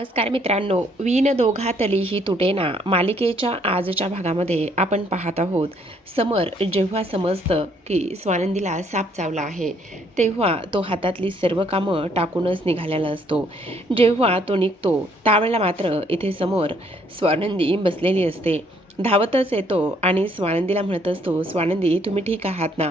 नमस्कार मित्रांनो, वीण दोघातली ही तुटेना मालिकेच्या आजच्या भागामध्ये आपण पाहत आहोत. समर जेव्हा समजतं की स्वानंदीला साप चावला आहे, तेव्हा तो हातातली सर्व कामं टाकूनच निघालेला असतो. जेव्हा तो निघतो त्यावेळेला मात्र इथे समोर स्वानंदी बसलेली असते. धावतच येतो आणि स्वानंदीला म्हणत असतो, स्वानंदी तुम्ही ठीक आहात ना?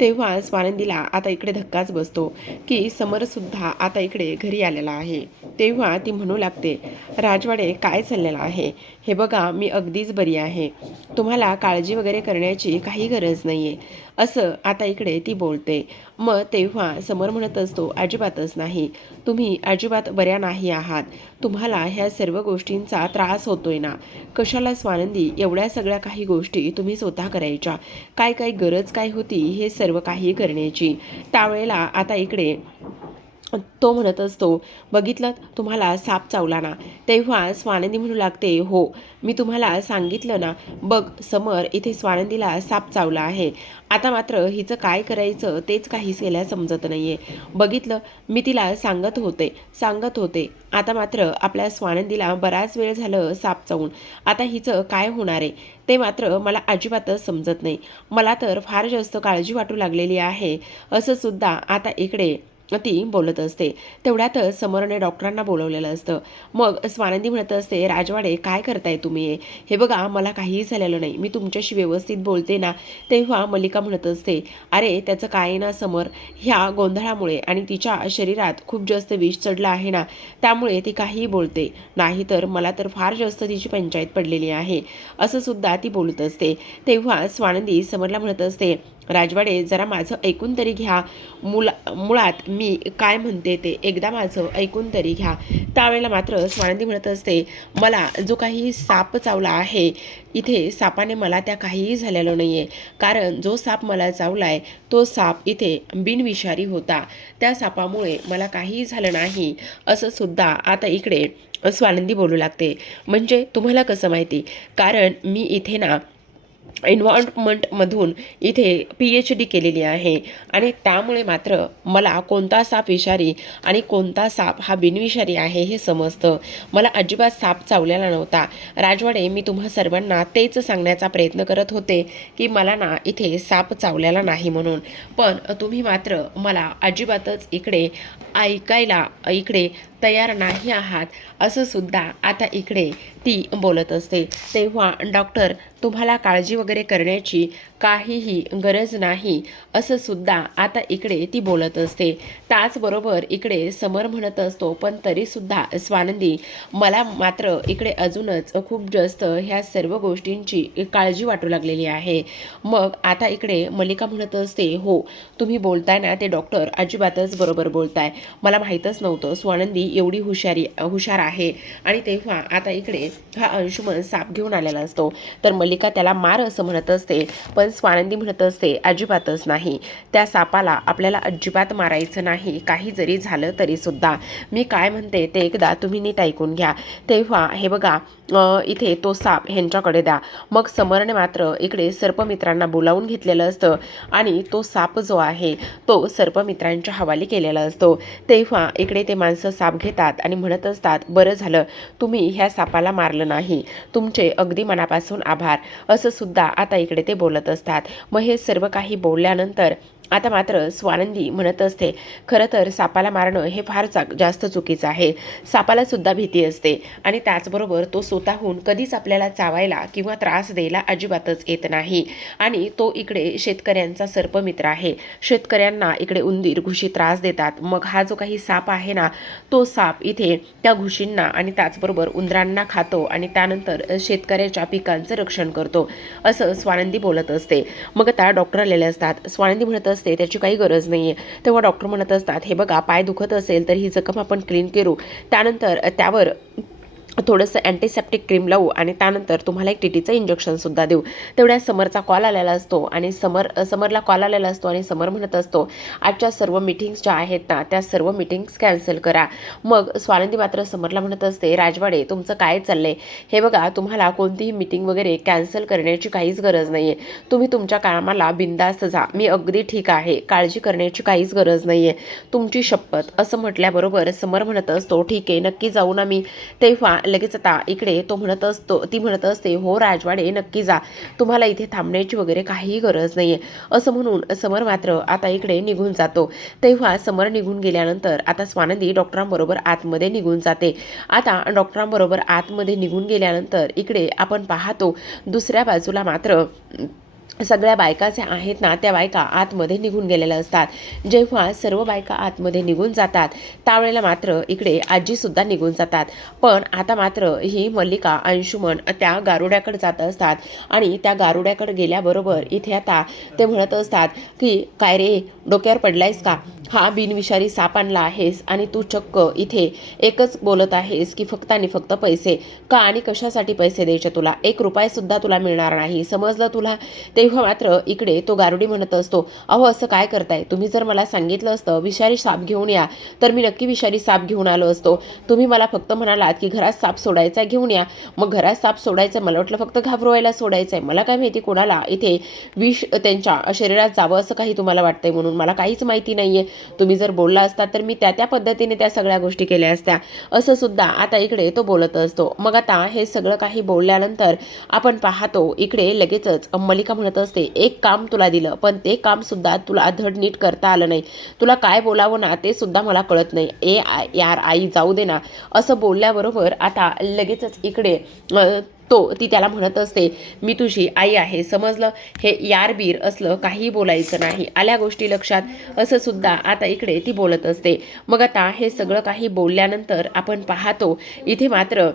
तेव्हा स्वानंदीला आता इकडे धक्काच बसतो की समरसुद्धा आता इकडे घरी आलेला आहे. तेव्हा ती म्हणू लागते, राजवाडे काय चाललेलं आहे? हे बघा मी अगदीच बरी आहे. तुम्हाला काळजी वगैरे करण्याची काही गरज नाही आहे. असं आता इकडे ती बोलते. मग तेव्हा समर म्हणत असतो, अजिबातच नाही. तुम्ही अजिबात बऱ्या नाही आहात. तुम्हाला ह्या सर्व गोष्टींचा त्रास होतोय ना? कशाला स्वानंदी एवढ्या सगळ्या काही गोष्टी तुम्ही स्वतः करायच्या? काय काय गरज काय होती हे सर्व काही करण्याची? त्यावेळेला आता इकडे तो म्हणत असतो, बघितलं तुम्हाला साप चावला ना? तेव्हा स्वानंदी म्हणू लागते, हो मी तुम्हाला सांगितलं ना. बघ समर, इथे स्वानंदीला साप चावला आहे. आता मात्र हिचं काय करायचं तेच काहीच केल्या समजत नाहीये. बघितलं मी तिला सांगत होते. आता मात्र आपल्या स्वानंदीला बराच वेळ झालं साप चावून. आता हिचं काय होणार आहे ते मात्र मला अजिबातच समजत नाही. मला तर फार जास्त काळजी वाटू लागलेली आहे. असं सुद्धा आता इकडे ती बोलत असते. तेवढ्यातच समरने डॉक्टरांना बोलवलेलं असतं. मग स्वानंदी म्हणत असते, राजवाडे काय करताय तुम्ही? हे बघा मला काहीही झालेलं नाही, मी तुमच्याशी व्यवस्थित बोलते ना. तेव्हा मल्लिका म्हणत असते, अरे त्याचं काय ना समर, ह्या गोंधळामुळे आणि तिच्या शरीरात खूप जास्त विष चढलं आहे ना, त्यामुळे ती काहीही बोलते. नाही तर मला तर फार जास्त तिची पंचायत पडलेली आहे. असं सुद्धा ती बोलत असते. तेव्हा स्वानंदी समरला म्हणत असते, राजवाडे जरा माझं ऐकून तरी घ्या. मुळात मी काय म्हणते ते एकदा माझं ऐकून तरी घ्या. त्यावेळेला मात्र स्वानंदी म्हणत असते, मला जो काही साप चावला आहे, इथे सापाने मला त्या काहीही झालेलं नाही आहे. कारण जो साप मला चावलाय तो साप इथे बिनविषारी होता. त्या सापामुळे मला काहीही झालं नाही. असं सुद्धा आता इकडे स्वानंदी बोलू लागते. म्हणजे तुम्हाला कसं माहिती? कारण मी इथे ना एन्व्हायरमेंटमधून इथे PhD केलेली आहे आणि त्यामुळे मात्र मला कोणता साप विषारी आणि कोणता साप हा बिनविषारी आहे हे समजतं. मला अजिबात साप चावलेला नव्हता. राजवाडे मी तुम्हा सर्वांना तेच सांगण्याचा प्रयत्न करत होते की मला ना इथे साप चावलेला नाही म्हणून. पण तुम्ही मात्र मला अजिबातच इकडे ऐकायला इकडे तयार नाही आहात. असं सुद्धा आता इकडे ती बोलत असते. तेव्हा डॉक्टर तुम्हाला काळजी वगैरे करण्याची काहीही गरज नाही. असं सुद्धा आता इकडे ती बोलत असते. त्याचबरोबर इकडे समर म्हणत असतो, पण तरीसुद्धा स्वानंदी मला मात्र इकडे अजूनच खूप जास्त ह्या सर्व गोष्टींची काळजी वाटू लागलेली आहे. मग आता इकडे मल्लिका म्हणत असते, हो तुम्ही बोलताय ना ते डॉक्टर अजिबातच बरोबर बोलताय. मला माहीतच नव्हतं स्वानंदी एवढी हुशार आहे. आणि तेव्हा आता इकडे हा अंशुमन साप घेऊन आलेला असतो. तर मल्लिका त्याला मार असं म्हणत असते, पण स्वानंदी म्हणत असते, अजिबातच नाही. त्या सापाला आपल्याला अजिबात मारायचं नाही, काही जरी झालं तरी सुद्धा. मी काय म्हणते ते एकदा तुम्ही नीट ऐकून घ्या. तेव्हा हे बघा इथे तो साप ह्यांच्याकडे द्या. मग समरने मात्र इकडे सर्पमित्रांना बोलावून घेतलेलं असतं आणि तो साप जो आहे तो सर्पमित्रांच्या हवाली केलेला असतो. तेव्हा इकडे ते माणसं साप घेतात आणि म्हणत असतात, बरं झालं तुम्ही ह्या सापाला मारलं नाही, तुमचे अगदी मनापासून आभार. असं सुद्धा आता इकडे ते बोलत असतात. मग हे सर्व काही बोलल्यानंतर आता मात्र स्वानंदी म्हणत असते, खरं तर सापाला मारणं हे फार जास्त चुकीचं आहे. सापाला सुद्धा भीती असते आणि त्याचबरोबर तो स्वतःहून कधीच आपल्याला चावायला किंवा त्रास द्यायला अजिबातच येत नाही. आणि तो इकडे शेतकऱ्यांचा सर्पमित्र आहे. शेतकऱ्यांना इकडे उंदीर घुशी त्रास देतात. मग हा जो काही साप आहे ना, तो साप इथे त्या घुशींना आणि त्याचबरोबर उंदरांना खातो आणि त्यानंतर शेतकऱ्याच्या पिकांचं रक्षण करतो. असं स्वानंदी बोलत असते. मग आता डॉक्टर आलेले असतात. स्वानंदी म्हणत असते, त्याची काही गरज नाही आहे. तेव्हा डॉक्टर म्हणत असतात, हे बघा पाय दुखत असेल तर ही जखम आपण क्लीन करू, त्यानंतर त्यावर थोडंसं अँटीसेप्टिक क्रीम लावू आणि त्यानंतर तुम्हाला एक टीटीचं इंजेक्शनसुद्धा देऊ. तेवढ्या समरचा कॉल आलेला असतो आणि समरला कॉल आलेला असतो आणि समर म्हणत असतो, आजच्या सर्व मीटिंग्स ज्या आहेत ना त्या सर्व मीटिंग्स कॅन्सल करा. मग स्वानंदी मात्र समरला म्हणत असते, राजवाडे तुमचं काय चाललंय? हे बघा, तुम्हाला कोणतीही मीटिंग वगैरे कॅन्सल करण्याची काहीच गरज नाही आहे. तुम्ही तुमच्या कामाला बिंदास्त जा. मी अगदी ठीक आहे. काळजी करण्याची काहीच गरज नाही आहे. तुमची शपथ. असं म्हटल्याबरोबर समर म्हणत असतो, ठीक आहे, नक्की जाऊ ना मी. तेव्हा लगेच आता इकडे ती म्हणत असते, हो राजवाडे नक्की जा. तुम्हाला इथे थांबण्याची वगैरे काही गरज नाही आहे. असं म्हणून समर मात्र आता इकडे निघून जातो. तेव्हा समर निघून गेल्यानंतर आता स्वानंदी डॉक्टरांबरोबर आतमध्ये निघून जाते. आता डॉक्टरांबरोबर आतमध्ये निघून गेल्यानंतर इकडे आपण पाहतो दुसऱ्या बाजूला मात्र सगळ्या बायका ज्या आहेत ना त्या बायका आतमध्ये निघून गेलेल्या असतात. जेव्हा सर्व बायका आतमध्ये निघून जातात त्यावेळेला मात्र इकडे आजीसुद्धा निघून जातात. पण आता मात्र ही मल्लिका अंशुमन त्या गारुड्याकडे जात असतात आणि त्या गारुड्याकडे गेल्याबरोबर इथे आता ते म्हणत असतात की काय रे, डोक्यावर पडलायस का? हा बिनविषारी साप आणला आहेस आणि तू चक्क इथे एकच बोलत आहेस की फक्त आणि फक्त पैसे का, आणि कशासाठी पैसे द्यायचे तुला? 1 रुपयासुद्धा तुला मिळणार नाही, समजलं तुला? तेव्हा मात्र इकडे तो गारुडी म्हणत असतो, अहो असं काय करताय तुम्ही? जर मला सांगितलं असतं विषारी साप घेऊन या तर मी नक्की विषारी साप घेऊन आलो असतो. तुम्ही मला फक्त म्हणालात की घरात साप सोडायचा घेऊन या. मग घरात साप सोडायचं, मला वाटलं फक्त घाबरवायला सोडायचंय. मला काय माहिती कोणाला इथे विष त्यांच्या शरीरात जावं असं काही तुम्हाला वाटतंय म्हणून. मला काहीच माहिती नाहीये. तुम्ही जर बोलला असता तर मी त्या पद्धतीने त्या सगळ्या गोष्टी केल्या असत्या. असं सुद्धा आता इकडे तो बोलत असतो. मग आता हे सगळं काही बोलल्यानंतर आपण पाहतो इकडे लगेचच मल्लिका म्हणत असते, एक काम तुला दिलं पण ते काम सुद्धा तुला धड नीट करता आलं नाही. तुला काय बोलावं ना ते सुद्धा मला कळत नाही. यार आई जाऊ दे ना. असं बोलल्याबरोबर आता लगेचच इकडे ती त्याला म्हणत असते, मी तुझी आई आहे, समजलं? हे यार बीर असलं काही बोलायचं नाही, आल्या गोष्टी लक्षात? असं सुद्धा आता इकडे ती बोलत असते. मग आता हे सगळं काही बोलल्यानंतर आपण पाहतो इथे मात्र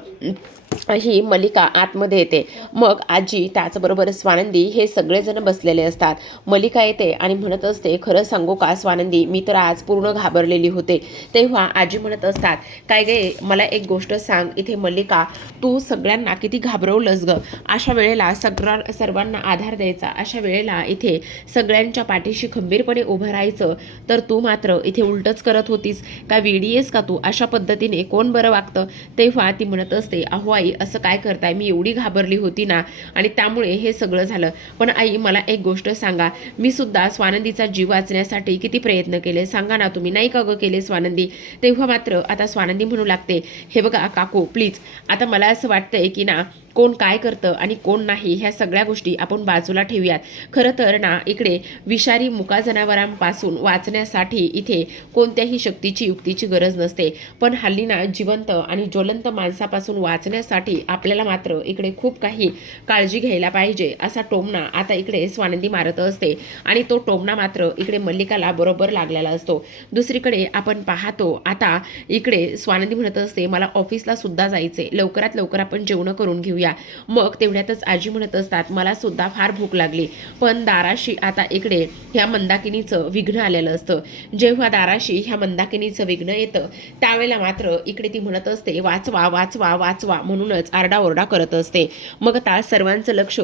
ही मल्लिका आतमध्ये येते. मग आजी त्याचबरोबर स्वानंदी हे सगळेजण बसलेले असतात. मल्लिका येते आणि म्हणत असते, खरं सांगू का स्वानंदी, मी तर आज पूर्ण घाबरलेली होते. तेव्हा आजी म्हणत असतात, काय गे, मला एक गोष्ट सांग. इथे मल्लिका, तू सगळ्यांना किती घाबरवलंस ग. अशा वेळेला सर्वांना आधार द्यायचा, अशा वेळेला इथे सगळ्यांच्या पाठीशी खंबीरपणे उभं राहायचं, तर तू मात्र इथे उलटच करत होतीस का? वेडी आहेस का तू? अशा पद्धतीने कोण बरं वागतं? तेव्हा ती म्हणत असते, अहो आई असं काय करताय, मी एवढी घाबरली होती ना आणि त्यामुळे हे सगळं झालं. पण आई मला एक गोष्ट सांगा, मी सुद्धा स्वानंदीचा जीव वाचण्यासाठी किती प्रयत्न केले सांगा ना तुम्ही, नाही का ग केले स्वानंदी? तेव्हा मात्र आता स्वानंदी म्हणू लागते, हे बघा काकू प्लीज, आता मला असं वाटतंय की ना कोण काय करतं आणि कोण नाही ह्या सगळ्या गोष्टी आपण बाजूला ठेवूयात. खरं तर ना इकडे विषारी मुका जनावरांपासून वाचण्यासाठी इथे कोणत्याही शक्तीची युक्तीची गरज नसते. पण हल्ली ना जिवंत आणि ज्वलंत माणसापासून वाचण्यासाठी आपल्याला मात्र इकडे खूप काही काळजी घ्यायला पाहिजे, असा टोमणा आता इकडे स्वानंदी मारत असते आणि तो टोमणा मात्र इकडे मल्लिकाला बरोबर लागलेला असतो. दुसरीकडे आपण पाहतो आता इकडे स्वानंदी म्हणत असते, मला ऑफिसला सुद्धा जायचे, लवकरात लवकर आपण जेवण करून घेऊया. मग तेवढ्यातच आजी म्हणत असतात, मला सुद्धा फार भूक लागली. पण दाराशी आता इकडे ह्या मंदाकिनीचं विघ्न आलेलं असतं. जेव्हा दाराशी ह्या मंदाकिनीचं विघ्न येतं त्यावेळेला मात्र इकडे ती म्हणत असते, वाचवा वाचवा वाचवा म्हणूनच आरडाओरडा करत असते. मग आता सर्वांचं लक्ष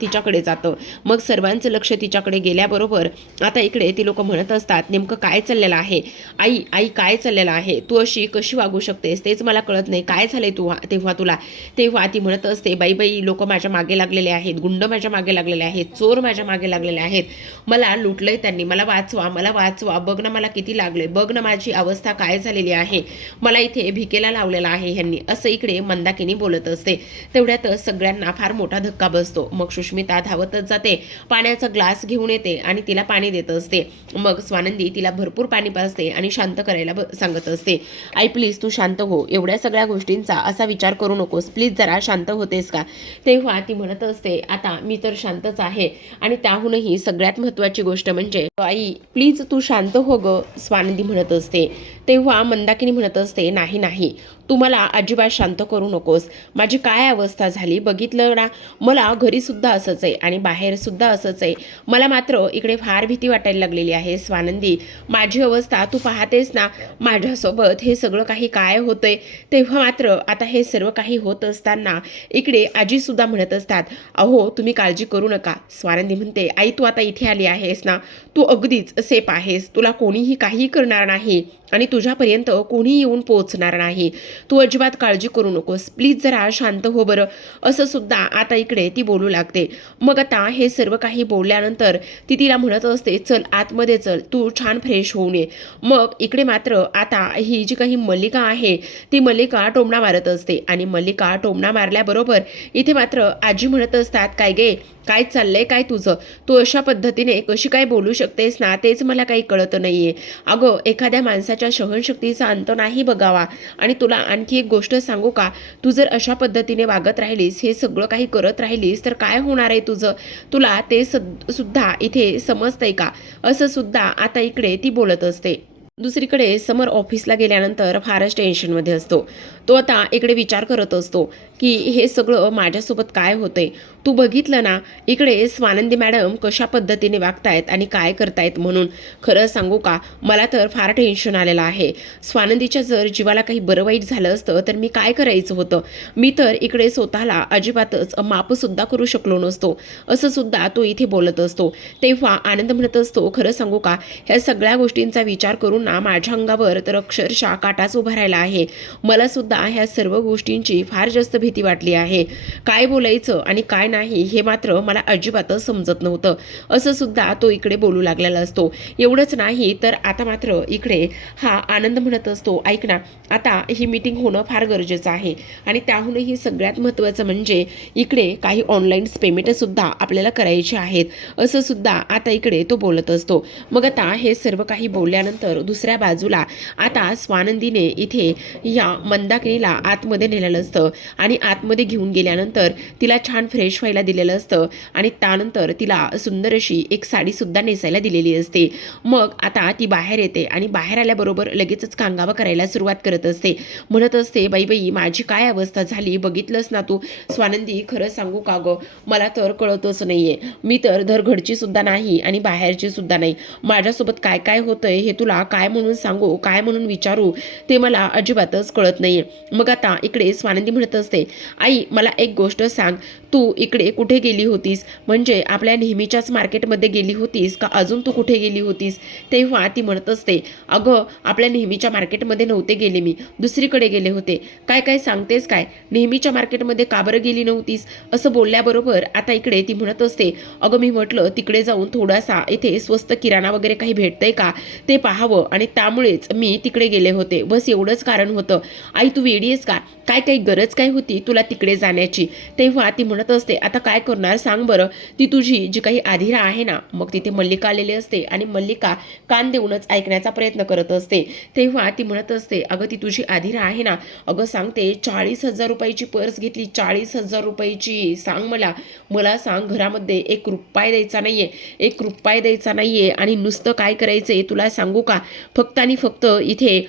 तिच्याकडे जातं. मग सर्वांचं लक्ष तिच्याकडे गेल्याबरोबर आता इकडे ती लोक म्हणत असतात, नेमकं काय चाललेलं आहे? आई काय चाललेलं आहे? तू अशी कशी वागू शकतेस तेच मला कळत नाही. काय झालंय तेव्हा तुला? तेव्हा ती म्हणत असते, बाई लोक माझ्या मागे लागलेले आहेत, गुंड माझ्या मागे लागलेले आहेत, चोर माझ्या मागे लागलेले आहेत, मला लुटलंय त्यांनी, मला वाचवा, बघ ना मला किती लागले, बघ ना माझी अवस्था काय झालेली आहे, मला इथे भिकेला लावलेला आहे ह्यांनी, असं इकडे मंदाकिनी बोलत असते. तेवढ्यातच सगळ्यांना फार मोठा धक्का बसतो. मग सुष्मिता धावतच जाते, पाण्याचा ग्लास घेऊन येते आणि तिला पाणी देत असते. मग स्वानंदी तिला भरपूर पाणी पाजते आणि शांत करायला सांगत असते. आई प्लीज तू शांत हो, एवढ्या सगळ्या गोष्टींचा असा विचार करू नकोस, प्लीज जरा शांत होतेस का? तेव्हा ती म्हणत असते, आता मी तर शांतच आहे आणि त्याहूनही सगळ्यात महत्त्वाची गोष्ट म्हणजे आई प्लीज तू शांत हो ग, स्वानंदी म्हणत असते. तेव्हा मंदाकिनी म्हणत असते, नाही तू मला अजिबात शांत करू नकोस. माझी काय अवस्था झाली बघितलं ना, मला घरीसुद्धा असंच आहे आणि बाहेरसुद्धा असंच आहे. मला मात्र इकडे फार भीती वाटायला लागलेली आहे स्वानंदी. माझी अवस्था तू पाहतेस ना, माझ्यासोबत हे सगळं काही काय होतंय. तेव्हा मात्र आता हे सर्व काही होत असताना इकडे आजीसुद्धा म्हणत असतात, अहो तुम्ही काळजी करू नका. स्वानंदी म्हणते, आई तू आता इथे आली आहेस ना, तू अगदीच सेफ आहेस. तुला कोणीही काही करणार नाही आणि तुझ्यापर्यंत कोणी येऊन पोहोचणार नाही. तू अजिबात काळजी करू नकोस. प्लीज जरा शांत हो बरं. असं सुद्धा आता इकडे ती बोलू लागते. मग आता हे सर्व काही बोलल्यानंतर ती तिला म्हणत असते, चल आतमध्ये चल, तू छान फ्रेश होऊन ये. मग इकडे मात्र आता ही जी काही मल्लिका आहे ती मल्लिका टोमणा मारत असते आणि मल्लिका टोमणा मारल्याबरोबर इथे मात्र आजी म्हणत असतात, काय गे काय चाललंय काय तुझं. तू अशा पद्धतीने कशी काय बोलू शकतेस ना, तेच मला काही कळत नाहीये. अगं एखाद्या माणसाच्या सहनशक्तीचा अंत नाही बघावा. आणि तुला आणखी एक गोष्ट सांगू का, तू जर अशा पद्धतीने वागत राहिलीस, हे सगळं काही करत राहिलीस तर काय होणार आहे तुझं. तुला ते सुद्धा इथे समजतंय का. असं सुद्धा आता इकडे ती बोलत असते. दुसरीकडे समर ऑफिसला गेल्यानंतर फारच टेन्शनमध्ये असतो. तो आता इकडे विचार करत असतो की हे सगळं माझ्यासोबत काय होतंय. तू बघितलं ना इकडे स्वानंदी मॅडम कशा पद्धतीने वागतायत आणि काय करतायत म्हणून. खरं सांगू का, मला तर फार टेन्शन आलेलं आहे. स्वानंदीच्या जर जीवाला काही बरं वाईट झालं असतं तर मी काय करायचं होतं. मी तर इकडे स्वतःला अजिबातच माफसुद्धा करू शकलो नसतो. असं सुद्धा तो इथे बोलत असतो. तेव्हा आनंद म्हणत असतो, खरं सांगू का, ह्या सगळ्या गोष्टींचा विचार करून ना माझ्या अंगावर तर अक्षरशः काटाच उभा राहिला आहे. मला सुद्धा ह्या सर्व गोष्टींची फार जास्त भीती वाटली आहे. काय बोलायचं आणि काय नाही हे मात्र मला अजिबातच समजत नव्हतं. असं सुद्धा तो इकडे बोलू लागलेला असतो. एवढंच नाही तर आता मात्र इकडे हा आनंद म्हणत असतो, ऐक ना, आता ही मीटिंग होणं फार गरजेचं आहे आणि त्याहूनही सगळ्यात महत्त्वाचं म्हणजे इकडे काही ऑनलाईन पेमेंट सुद्धा आपल्याला करायचे आहेत. असं सुद्धा आता इकडे तो बोलत असतो. मग आता हे सर्व काही बोलल्यानंतर दुसऱ्या बाजूला आता स्वानंदीने इथे या मंदाकिनीला आतमध्ये नेलेलं असतं आणि आतमध्ये घेऊन गेल्यानंतर तिला छान फ्रेश व्हायला दिलेलं असतं आणि त्यानंतर तिला सुंदर अशी एक साडीसुद्धा नेसायला दिलेली असते. मग आता ती बाहेर येते आणि बाहेर आल्याबरोबर लगेचच कांगावा करायला सुरुवात करत असते. म्हणत असते, बाई बाई माझी काय अवस्था झाली बघितलंस ना तू. स्वानंदी खरं सांगू का गं, मला तर कळतच नाहीये. मी तर धरघडची सुद्धा नाही आणि बाहेरची सुद्धा नाही. माझ्यासोबत काय काय होतंय हे तुला काय म्हणून सांगू, काय म्हणून विचारू ते मला अजिबातच कळत नाहीये. मग आता इकडे स्वानंदी म्हणत असते, आई मला एक गोष्ट सांग, तू इकडे कुठे गेली होतीस. म्हणजे आपल्या नेहमीच्याच मार्केटमध्ये गेली होतीस का अजून तू कुठे गेली होतीस. तेव्हा ती म्हणत असते, अगं आपल्या नेहमीच्या मार्केटमध्ये नव्हते गेले, मी दुसरीकडे गेले होते. काय काय सांगतेस काय, नेहमीच्या मार्केटमध्ये का बरं गेली नव्हतीस. असं बोलल्याबरोबर आता इकडे ती म्हणत असते, अगं मी म्हटलं तिकडे जाऊन थोडासा इथे स्वस्त किराणा वगैरे काही भेटतंय का ते पाहावं आणि त्यामुळेच मी तिकडे गेले होते. बस एवढंच कारण होतं. आई तू वेडी आहेस का, काय काही गरज काय होती तुला तिकडे जाण्याची. तेव्हा ती म्हणत असते, आता काय करणार सांग बरं. ती तुझी जी काही आधिरा आहे ना. मग तिथे मल्लिका आलेली असते आणि मल्लिका कान देऊनच ऐकण्याचा प्रयत्न करत असते. तेव्हा ती म्हणत असते, अगं ती तुझी आधिरा आहे ना, अगं सांगते 40,000 रुपयाची पर्स घेतली, 40,000 रुपयाची. सांग मला, मला सांग घरामध्ये 1 रुपया द्यायचा नाहीये, 1 रुपया द्यायचा नाहीये आणि नुसतं काय करायचंय तुला सांगू का, फक्त आणि फक्त इथे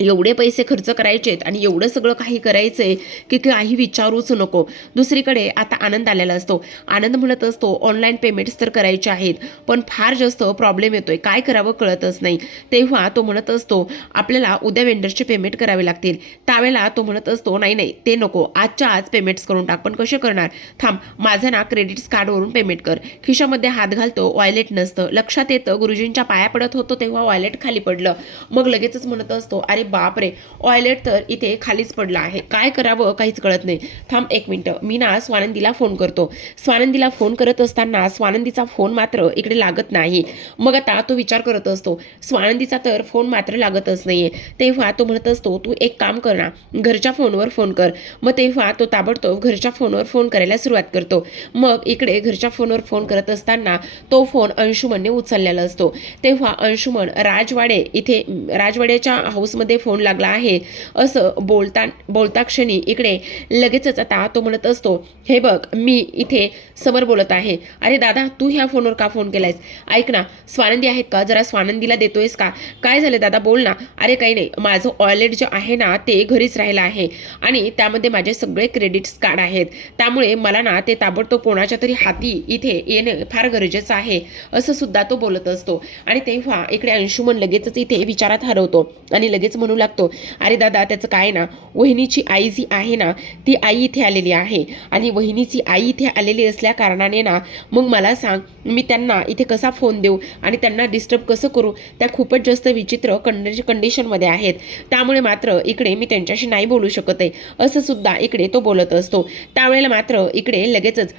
एवढे पैसे खर्च करायचेत आणि एवढं सगळं काही करायचंय की काही विचारूच नको. दुसरीकडे आता आनंद आलेला असतो. आनंद म्हणत असतो, ऑनलाईन पेमेंट्स तर करायचे आहेत पण फार जास्त प्रॉब्लेम येतोय, काय करावं कळतच नाही. तेव्हा तो म्हणत असतो, आपल्याला उद्या वेंडरचे पेमेंट करावे लागतील. त्यावेळेला तो म्हणत असतो, नाही नाही ते नको, आजच्या आज पेमेंट्स करून टाक. पण कसे करणार, थांब माझं ना क्रेडिट्स कार्डवरून पेमेंट कर. खिशामध्ये हात घालतो, वॉलेट नसतं. लक्षात येतं गुरुजींच्या पाया पडत होतो तेव्हा वॉलेट खाली पडलं. मग लगेचच म्हणत असतो, अरे बापरे, वॉलेट तर इथे खालीच पडला आहे, काय करावं काहीच कळत नाही. थांब 1 मिनिट, मी ना स्वानंदीला फोन करतो. स्वानंदीला फोन करत असताना स्वानंदीचा फोन मात्र इकडे लागत नाही. मग आता तो विचार करत असतो, स्वानंदीचा तर फोन मात्र लागतच नाहीये. तेव्हा तो म्हणत असतो, तू एक काम कर ना, घरच्या फोनवर फोन कर. मग तेव्हा तो ताबडतोब घरच्या फोनवर फोन करायला सुरुवात करतो. मग इकडे घरच्या फोनवर फोन करत असताना तो फोन अंशुमनने उचललेला असतो. तेव्हा अंशुमन राजवाडे इथे राजवाड्याच्या हाऊसमध्ये फोन लागला आहे असं बोलता क्षणी इकडे लगेचच आता तो म्हणत असतो, हे बघ मी इथे समर बोलत आहे. अरे दादा, तू ह्या फोनवर का फोन केलायस? ऐक ना, स्वानंदी आहेत का? जरा स्वानंदीला देतोयस का? काय झालं दादा, बोल ना. अरे काही नाही, माझं वॉलेट जे आहे ना ते घरीच राहिलं आहे आणि त्यामध्ये माझे सगळे क्रेडिट्स कार्ड आहेत, त्यामुळे मला ना ते ताबडतोब कोणाच्या तरी हाती इथे येणे फार गरजेचं आहे असं सुद्धा तो बोलत असतो. आणि तेव्हा इकडे अंशुमन लगेचच इथे विचारात हरवतो आणि लगेच म्हणू लागतो, अरे दादा त्याचं काय ना, वहिनीची आई जी आहे ना ती आई इथे आलेली आहे आणि वहिनीची आई इथे आलेली असल्या कारणाने ना मग मला सांग, मी त्यांना इथे कसा फोन देऊ आणि त्यांना डिस्टर्ब कसं करू? त्या खूपच जास्त विचित्र कंडिशनमध्ये आहेत, त्यामुळे मात्र इकडे मी त्यांच्याशी नाही बोलू शकत आहे असं सुद्धा इकडे तो बोलत असतो. त्यावेळेला मात्र इकडे लगेचच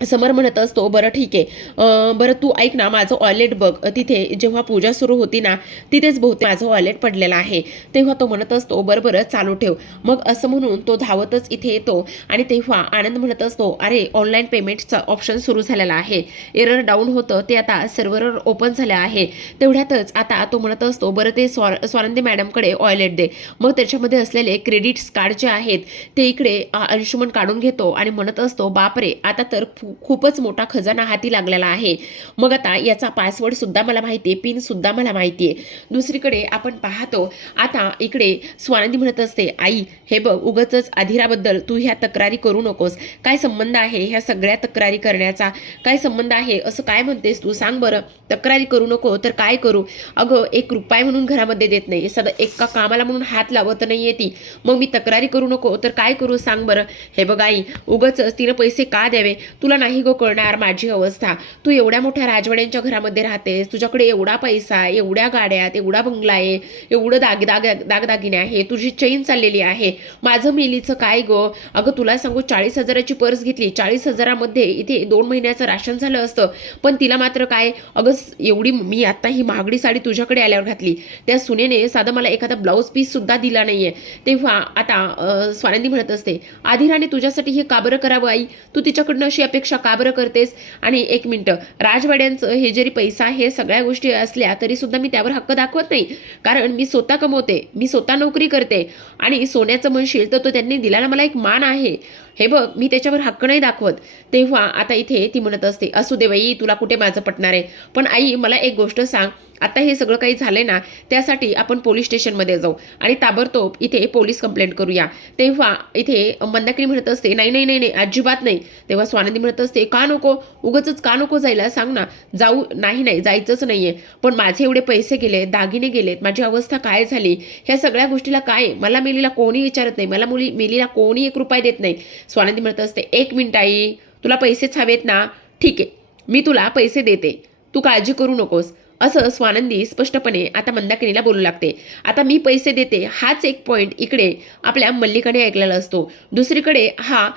समर म्हणत असतो, बरं ठीक आहे, बरं तू ऐक ना, माझं वॉलेट बघ, तिथे जेव्हा पूजा सुरू होती ना तिथेच बहुतेक माझं वॉलेट पडलेलं आहे. तेव्हा तो म्हणत असतो, बरं बरं चालू ठेव. मग असं म्हणून तो धावतच इथे येतो आणि तेव्हा आनंद म्हणत असतो, अरे ऑनलाईन पेमेंटचं ऑप्शन सुरू झालेला आहे, एरर डाऊन होतं ते आता सर्व्हर ओपन झालं आहे. तेवढ्यातच आता तो म्हणत असतो, बरं ते स्वानंदी मॅडमकडे वॉलेट दे. मग त्याच्यामध्ये असलेले क्रेडिट्स कार्ड जे आहेत ते इकडे अंशुमन काढून घेतो आणि म्हणत असतो, बापरे, आता तर खूपच मोठा खजाना हाती लागलेला आहे. मग आता याचा पासवर्ड सुद्धा मला माहिती आहे, पिन सुद्धा मला माहिती आहे. दुसरीकडे आपण पाहतो आता इकडे स्वानंदी म्हणत असते, आई हे बघ, उगाचच अधिराबद्दल तू ह्या तक्रारी करू नकोस. काय संबंध आहे ह्या सगळ्या तक्रारी करण्याचा? काय संबंध आहे? असं काय म्हणतेस तू? सांग बरं. तक्रारी करू नको तर काय करू? अगं 1 रुपया म्हणून घरामध्ये देत नाही, सदा एका कामाला म्हणून हात लावत नाही येते, मग मी तक्रारी करू नको तर काय करू? सांग बरं. हे बघ आई, उगाचच तिनं पैसे का द्यावे? तुला नाही गो कळणार माझी अवस्था. तू एवढ्या मोठ्या राजवाड्यांच्या घरामध्ये राहतेस, तुझ्याकडे एवढा पैसा, एवढ्या गाड्यात, एवढा बंगला आहे, एवढं दागदागिने आहे, तुझी चैन चाललेली आहे, माझं मेलीचं काय गो? अगं तुला सांगू, 40,000ची पर्स घेतली, 40,000मध्ये इथे 2 महिन्याचं राशन झालं असतं, पण तिला मात्र काय, अगं एवढी मी आता ही महागडी साडी तुझ्याकडे आल्यावर घातली, त्या सुनेने साधं मला एखादा ब्लाऊज पीस सुद्धा दिला नाहीये. तेव्हा आता स्वानंदी म्हणत असते, आधिराने तुझ्यासाठी हे का बरं करावं आई? तू तिच्याकडनं अशी अपेक्षा का बरं करतेस? आणि 1 मिनिट, राजवाड्यांचं हे जरी पैसा हे सगळ्या गोष्टी असल्या तरी सुद्धा मी त्यावर हक्क दाखवत नाही, कारण मी स्वतः कमवते, मी स्वतः नोकरी करते आणि सोन्याचं म्हणशील तर तो त्यांनी दिलेला मला एक मान आहे. हे बघ, मी त्याच्यावर हक्क नाही दाखवत. तेव्हा आता इथे ती म्हणत असते, असू दे बाई, तुला कुठे माझं पटणार आहे, पण आई मला एक गोष्ट सांग, आता हे सगळं काही झालंय ना त्यासाठी आपण पोलीस स्टेशनमध्ये जाऊ आणि ताबडतोब इथे पोलीस कंप्लेंट करूया. तेव्हा इथे मंदाकिनी म्हणत असते, नाही नाही नाही नाही, अजिबात नाही. तेव्हा स्वानंदी म्हणत असते, का नको? उगाचच का नको जायला? सांग ना. जाऊ? नाही नाही, जायचंच नाहीये, पण माझे एवढे पैसे गेले, दागिने गेलेत, माझी अवस्था काय झाली, ह्या सगळ्या गोष्टीला काय? मला मेलीला कोणी विचारत नाही, मला मेलीला कोणी 1 रुपया देत नाही. स्वानंदी म्हणत असते, 1 मिनिट आई, तुला पैसेच हवेत ना? ठीक आहे, मी तुला पैसे देते, तू काळजी करू नकोस, असं स्वानंदी स्पष्टपणे आता मंदाकिनीला बोलू लागते. आता मी पैसे देते हाच एक पॉईंट इकडे आपल्या मल्लिकाने ऐकलेला असतो. दुसरीकडे हा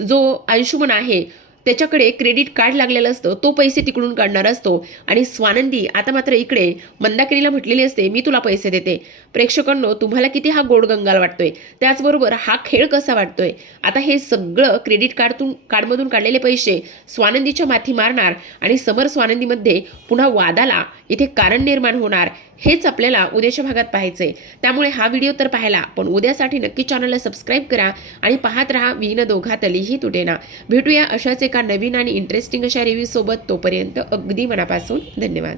जो अंशुमन आहे त्याच्याकडे क्रेडिट कार्ड लागलेलं असतं, तो पैसे तिकडून काढणार असतो आणि स्वानंदी आता मात्र इकडे मंदाकिनीला म्हटलेली असते, मी तुला पैसे देते. प्रेक्षकांनो, तुम्हाला किती हा गोडगंगाल वाटतोय, त्याचबरोबर हा खेळ कसा वाटतोय? आता हे सगळं क्रेडिट कार्डमधून काढलेले पैसे स्वानंदीच्या माथी मारणार आणि समर स्वानंदीमध्ये पुन्हा वादाला इथे कारण निर्माण होणार, हेच आपल्याला उद्याच्या भागात पाहायचंय. त्यामुळे हा व्हिडिओ तर पाहायला, पण उद्यासाठी नक्की चॅनलला सबस्क्राईब करा आणि पाहत राहा विण दोघातलीही तुटेना. भेटूया अशाच एका नवीन आणि इंटरेस्टिंग अशा रिव्ह्यू सोबत. तोपर्यंत अगदी मनापासून धन्यवाद.